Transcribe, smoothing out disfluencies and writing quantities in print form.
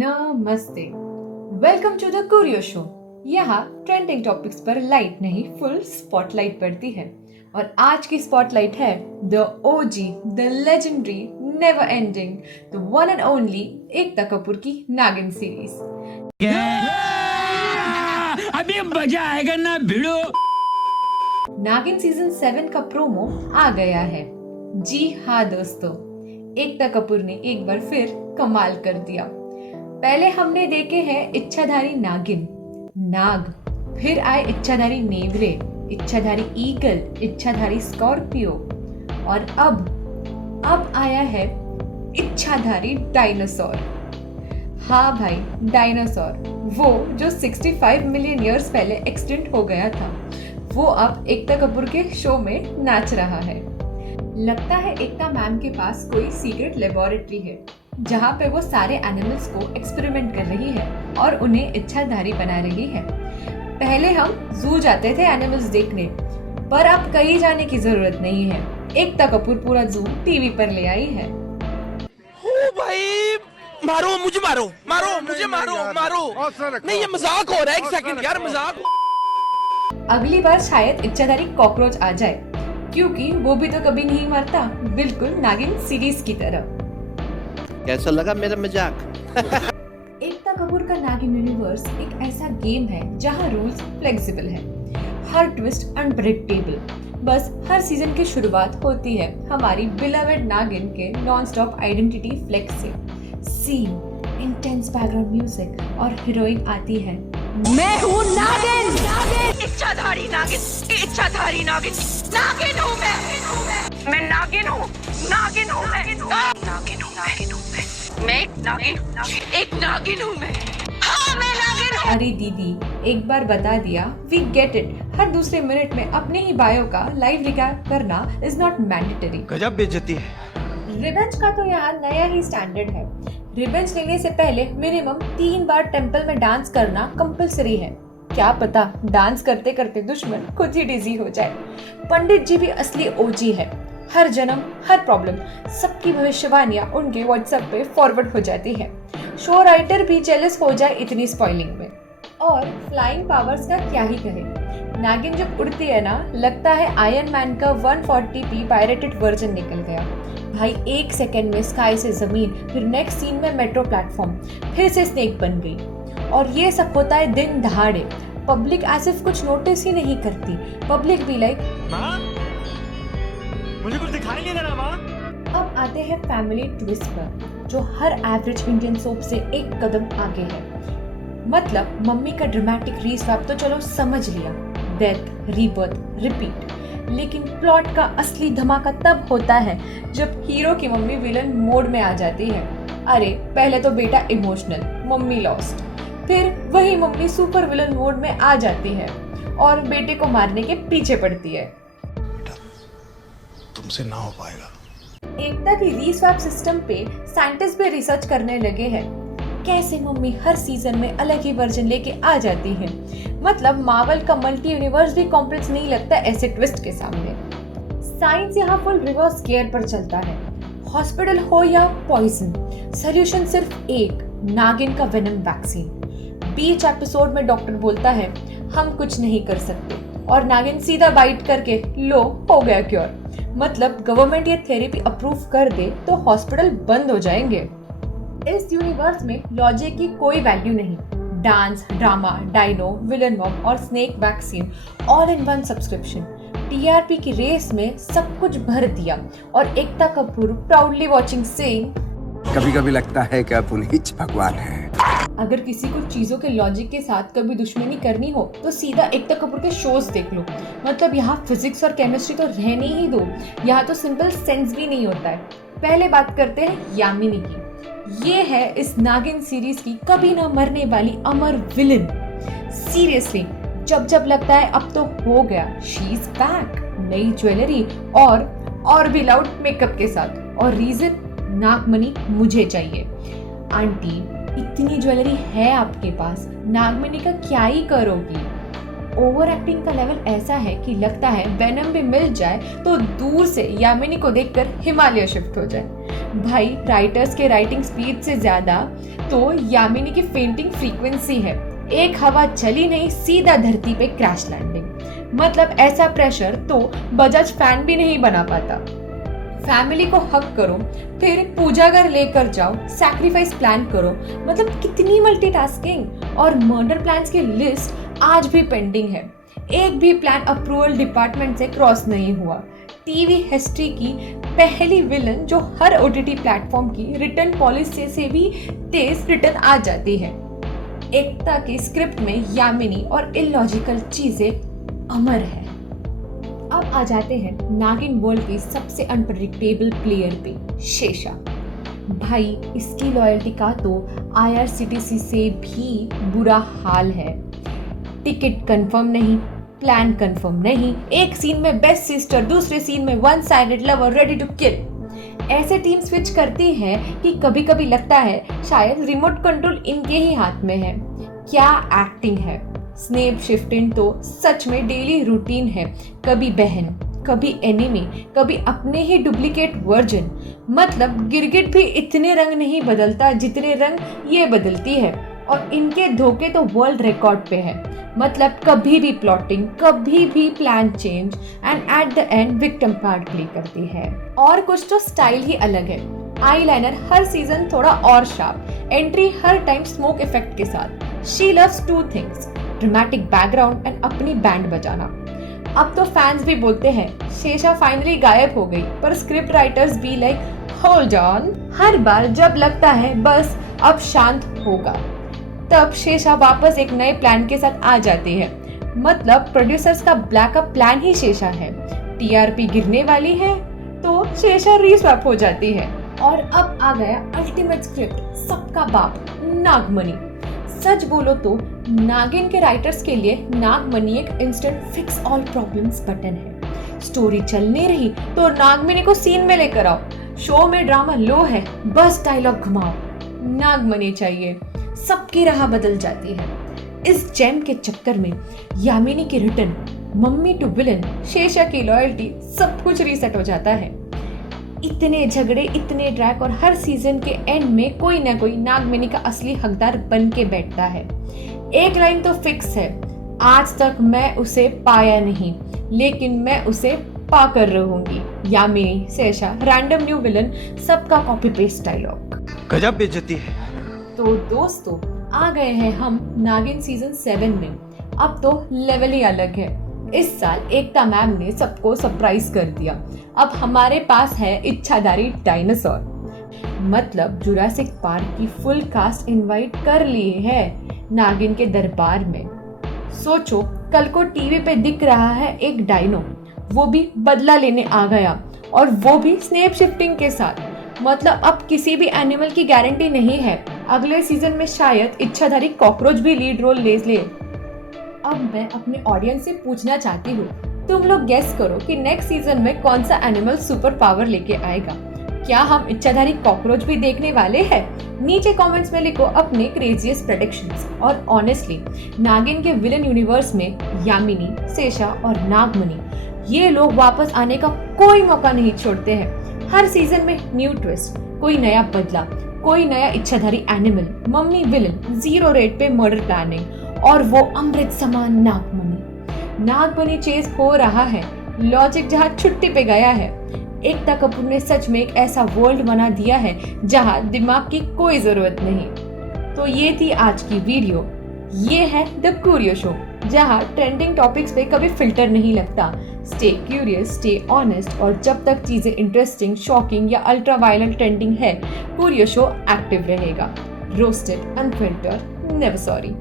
नमस्ते, welcome to the Curio show. यहाँ trending topics पर लाइट नहीं फुल स्पॉटलाइट पड़ती है और आज की स्पॉटलाइट है the OG, the legendary, never ending, the one and only Ekta Kapoor की नागिन सीरीज। अभी मजा आएगा ना भिड़ो। नागिन सीजन 7 का प्रोमो आ गया है। जी हाँ दोस्तों, एकता कपूर ने एक बार फिर कमाल कर दिया। पहले हमने देखे हैं इच्छाधारी नागिन, नाग, फिर आए इच्छाधारी नेवरे, इच्छाधारी ईगल, इच्छाधारी स्कॉर्पियो और अब आया है इच्छाधारी डायनासोर। हाँ भाई, डायनासोर, वो जो 65 मिलियन ईयर्स पहले एक्सटिंक्ट हो गया था, वो अब एकता कपूर के शो में नाच रहा है। लगता है एकता मैम के पास कोई सीक्रेट लेबोरेटरी है जहाँ पे वो सारे एनिमल्स को एक्सपेरिमेंट कर रही है और उन्हें इच्छाधारी बना रही है। पहले हम जू जाते थे एनिमल्स देखने, पर अब कहीं जाने की जरूरत नहीं है। एकता कपूर पूरा जू टीवी पर ले आई है। ओ भाई, मारो मुझे, मारो मुझे, मारो। नहीं, ये मजाक हो रहा है। एक सेकंड यार, मजाक। अगली बार शायद इच्छाधारी कॉकरोच आ जाए, क्योंकि वो भी तो कभी नहीं मरता, बिल्कुल नागिन सीरीज की तरह। कैसा लगा मेरा मजाक? एकता कपूर का नागिन यूनिवर्स एक ऐसा गेम है जहां रूल्स फ्लेक्सिबल है, हर ट्विस्ट अनप्रेडिक्टेबल। बस हर सीजन की शुरुआत होती है हमारी बिलवेड नागिन के नॉन स्टॉप आइडेंटिटी फ्लेक्स से। सीन, इंटेंस बैकग्राउंड म्यूजिक और हीरोइन आती है, मैं हूँ नागिन, इच्छाधारी नागिन, इच्छाधारी नागिन, नागिन हूँ मैं नागिन हूँ, नागिन हूँ मैं एक नागिन हूँ मैं। हाँ, मैं नागिन हूँ। अरे दीदी, एक बार बता दिया, वी गेट इट। हर दूसरे मिनट में अपने ही बायो का लाइव रिकैप करना इज नॉट मैंडेटरी। गजब बेइज्जती है। रिवेंज का तो यहाँ नया ही स्टैंडर्ड है। रिवेंज लेने से पहले मिनिमम 3 बार टेंपल में डांस करना कंपलसरी है। क्या पता डांस करते करते दुश्मन खुद ही डिजी हो जाए। पंडित जी भी असली ओजी है। हर जन्म, हर प्रॉब्लम, सबकी भविष्यवाणियां उनके व्हाट्सएप पे फॉरवर्ड हो जाती है। शो राइटर भी जेलस हो जाए इतनी स्पॉइलिंग में। और फ्लाइंग पावर्स का क्या ही कहे, नागिन जब उड़ती है ना, लगता है आयरन मैन का 140p पायरेटेड वर्जन निकल गया। भाई, एक सेकेंड में स्काई से जमीन, फिर नेक्स्ट सीन में मेट्रो प्लेटफॉर्म, फिर से स्नेक बन गई। और ये सब होता है दिन दहाड़े। पब्लिक ऐसे कुछ नोटिस ही नहीं करती। पब्लिक भी लाइक, मुझे कुछ दिखाई नहीं दे रहा माँ। अब आते हैं फैमिली ट्विस्ट पर, जो हर एवरेज इंडियन सोप से एक कदम आगे है। मतलब मम्मी का ड्रामेटिक रीस्वैप तो चलो समझ लिया, डेथ, रीबर्थ, रिपीट। लेकिन प्लॉट का असली धमाका तब होता है जब हीरो की मम्मी विलन मोड में आ जाती है। अरे पहले तो बेटा इमोशनल, मम्मी लॉस्ट, फिर वही मम्मी सुपर विलन मोड में आ जाती है और बेटे को मारने के पीछे पड़ती है। तुमसे ना हो पाएगा। एकता की रीस्वैप सिस्टम पे साइंटिस्ट भी रिसर्च करने लगे हैं। कैसे मम्मी हर सीजन में अलग ही वर्जन लेके आ जाती है। मतलब मार्वल का मल्टी यूनिवर्स भी कॉम्प्लेक्स नहीं लगता ऐसे ट्विस्ट के सामने। साइंस यहाँ फुल रिवर्स गियर पर चलता है। हॉस्पिटल हो या पॉइजन, सॉल्यूशन सिर्फ एक, नागिन का वेनम वैक्सीन। बीच एपिसोड में डॉक्टर बोलता है हम कुछ नहीं कर सकते और नागिन सीधा बाइट करके लो हो गया क्योर। मतलब गवर्नमेंट ये थेरेपी अप्रूव कर दे तो हॉस्पिटल बंद हो जाएंगे। इस यूनिवर्स में लॉजिक की कोई वैल्यू नहीं। Dance, drama, dino, villain mob और snake vaccine all in one subscription. TRP की रेस में सब कुछ भर दिया और Ekta Kapoor proudly watching saying, कभी कभी लगता है कि आप उन्हीं भगवान हैं। अगर किसी को चीजों के लॉजिक के साथ कभी दुश्मनी करनी हो तो सीधा एकता कपूर के शोज देख लो। मतलब यहाँ फिजिक्स और केमिस्ट्री तो रहने ही दो, यहाँ तो सिंपल सेंस भी नहीं होता है। पहले बात करते हैं यामिनी की। ये है इस नागिन सीरीज की कभी ना मरने वाली अमर विलन। सीरियसली, जब लगता है अब तो हो गया, शी इज बैक, नई ज्वेलरी और भी लाउड मेकअप के साथ। और रीजन, नागमणि मुझे चाहिए। आंटी, इतनी ज्वेलरी है आपके पास, नागमणि का क्या ही करोगी। ओवर एक्टिंग का लेवल ऐसा है कि लगता है वेनम भी मिल जाए तो दूर से यामिनी को देखकर हिमालय शिफ्ट हो जाए। भाई राइटर्स के राइटिंग स्पीड से ज्यादा तो यामिनी की फेंटिंग फ्रीक्वेंसी है। एक हवा चली नहीं, सीधा धरती पे क्रैश लैंडिंग। मतलब ऐसा प्रेशर तो बजाज फैन भी नहीं बना पाता। फैमिली को हक करो, फिर पूजा घर लेकर जाओ, सैक्रिफाइस प्लान करो। मतलब कितनी मल्टीटास्किंग। और मर्डर प्लान्स की लिस्ट आज भी पेंडिंग है। एक भी प्लान अप्रूवल डिपार्टमेंट से क्रॉस नहीं हुआ। टीवी हिस्ट्री की पहली विलन जो हर ओटीटी प्लेटफॉर्म की रिटर्न पॉलिसी से भी तेज रिटर्न आ जाती है। एकता की स्क्रिप्ट में यामिनी और इलॉजिकल चीजें अमर है। अब आ जाते हैं नागिन वर्ल्ड के सबसे अनप्रेडिक्टेबल प्लेयर पे, शेषा। भाई इसकी लॉयल्टी का तो IRCTC से भी बुरा हाल है। टिकट कंफर्म नहीं, प्लान कंफर्म नहीं, एक सीन में बेस्ट सिस्टर, दूसरे सीन में one sided lover ready to kill. ऐसे टीम स्विच करती है कि कभी कभी लगता है शायद रिमोट कंट्रोल इनके ही हाथ में है। क्या एक्टिंग है। स्नेप शिफ्टिंग तो सच में डेली रूटीन है। कभी बहन, कभी एनिमी, कभी अपने ही डुप्लीकेट वर्जन। मतलब गिरगिट भी इतने रंग नहीं बदलता जितने रंग ये बदलती है। और इनके धोखे तो वर्ल्ड रिकॉर्ड पे है। मतलब कभी भी प्लॉटिंग, कभी भी plan change and at the end victim part play करती है। और कुछ तो स्टाइल ही अलग है। आईलाइनर हर सीजन थोड़ा और शार्प, एंट्री हर टाइम स्मोक इफेक्ट के साथ। She loves two things, dramatic background and अपनी बैंड बजाना। अब तो फैंस भी बोलते हैं शेषा फाइनली गायब हो गई, पर स्क्रिप्ट राइटर्स भी लाइक होल्ड ऑन। हर बार जब लगता है बस अब शांत होगा, तब शेषा वापस एक नए प्लान के साथ आ जाती है। मतलब प्रोड्यूसर्स का ब्लैकअप प्लान ही शेषा है। TRP गिरने वाली है तो शेषा रीस्वैप हो जाती है। और अब आ गया अल्टीमेट स्क्रिप्ट, सबका बाप, नागमणि। सच बोलो तो नागिन के राइटर्स के लिए नागमणि एक instant fix all problems button है। स्टोरी चल नहीं रही तो नागमणि को सीन में लेकर आओ। शो में ड्रामा लो है, बस डायलॉग घुमाओ, नागमणि चाहिए। सबकी राह बदल जाती है। इस जेम के चक्कर में यामिनी की रिटर्न, मम्मी टू विलन, शेषा की लॉयल्टी, सब कुछ रीसेट हो जाता है। इतने झगड़े, इतने ड्रैग और हर सीजन के एंड में कोई ना कोई नागमणि का असली हकदार बन के बैठता है। एक लाइन तो फिक्स है, आज तक मैं उसे पाया नहीं लेकिन मैं उसे पाकर रहूंगी। यामिनी, शेषा, रैंडम न्यू विलन, सबका कॉपी पेस्ट डायलॉग। गजब बेइज्जती है। तो दोस्तों आ गए हैं हम नागिन सीजन 7 में। अब तो लेवल ही अलग है। इस साल एकता मैम ने सबको सरप्राइज कर दिया। अब हमारे पास है इच्छाधारी डायनासोर। मतलब जुरासिक पार्क की फुल कास्ट इनवाइट कर ली है नागिन के दरबार में। सोचो कल को टीवी पे दिख रहा है एक डायनो, वो भी बदला लेने आ गया, और वो भी स्नेप शिफ्टिंग के साथ। मतलब अब किसी भी एनिमल की गारंटी नहीं है, अगले सीजन में शायद इच्छाधारी कॉकरोच भी लीड रोल ले ले। अब मैं अपने ऑडियंस से पूछना चाहती हूँ, तुम लोग गेस करो कि नेक्स्ट सीजन में कौन सा एनिमल सुपर पावर लेके आएगा। क्या हम इच्छाधारी कॉकरोच भी देखने वाले हैं? नीचे कमेंट्स में लिखो अपने क्रेजीएस्ट प्रेडिक्शंस। और ऑनेस्टली नागिन के विलन यूनिवर्स में यामिनी, शेषा और नागमणि, ये लोग वापस आने का कोई मौका नहीं छोड़ते हैं। हर सीजन में न्यू ट्विस्ट, कोई नया बदला, कोई नया इच्छाधारी एनिमल, मम्मी विलन, 0 रेट पे मर्डर प्लानिंग, और वो अमृत समान नागमणि चेस हो रहा है। लॉजिक जहाँ छुट्टी पे गया है। एकता कपूर ने सच में एक ऐसा वर्ल्ड बना दिया है जहाँ दिमाग की कोई जरूरत नहीं। तो ये थी आज की वीडियो। ये है द क्यूरियो शो, जहाँ ट्रेंडिंग टॉपिक्स पे कभी फिल्टर नहीं लगता। स्टे क्यूरियस, स्टे ऑनेस्ट, और जब तक चीजें इंटरेस्टिंग, शॉकिंग या अल्ट्रा वायलेंट ट्रेंडिंग है, क्यूरियो शो एक्टिव रहेगा। Roasted, unfiltered, never sorry.